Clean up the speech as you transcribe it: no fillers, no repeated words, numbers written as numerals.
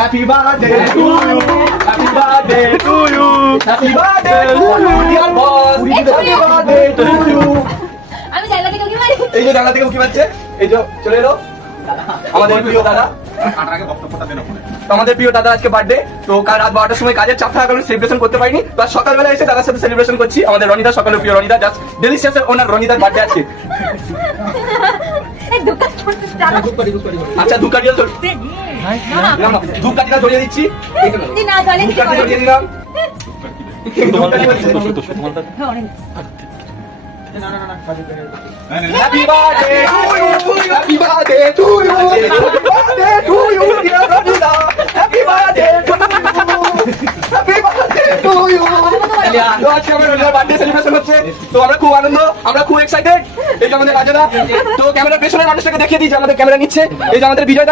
Happy birthday to you. Happy birthday to you. Happy birthday to you, dear boss. Happy birthday to you. আমি জানলা থেকে উকি মারি। এই যে জানলা থেকে উকি মারছে, এই যে চলে এলো আমাদের প্রিয় দাদা। আমাদের প্রিয় দাদা আজকে বার্থডে, তো কাল রাত 12টার সময় কাজের চাপ থাকার কারণে সেলিব্রেশন করতে পারিনি, তো আজ সকালবেলা এসে দাদার সাথে সেলিব্রেশন করছি। আমাদের রনিদা, সকালের প্রিয় রনিদা, জাস্ট ডেলিশিয়াস এর ওনার রনিদার বার্থডে আছে। এই দোকান করতে জানা। আচ্ছা ধূপকাঠিটা ধূপকাঠিটা ধরিয়ে দিচ্ছি। দি না জলে কি ধূপকাঠি করে? ধরিয়ে দিলাম। ধূপকাঠি হচ্ছে। Happy birthday to you. Happy birthday to you. Happy birthday to you, dear Ranida. Happy birthday to you. Happy birthday to you. তো আজকে আমার রনিদার বার্থডে সেলিব্রেশন হচ্ছে, তো আমরা খুব আনন্দ, আমরা খুব এক্সাইটেড। এই যে আমাদের রাজাদা, তো ক্যামেরার পেছনের মানুষটাকে দেখিয়ে দিই যে আমাদের ক্যামেরা নিচ্ছে। এই যে আমাদের বিজয়।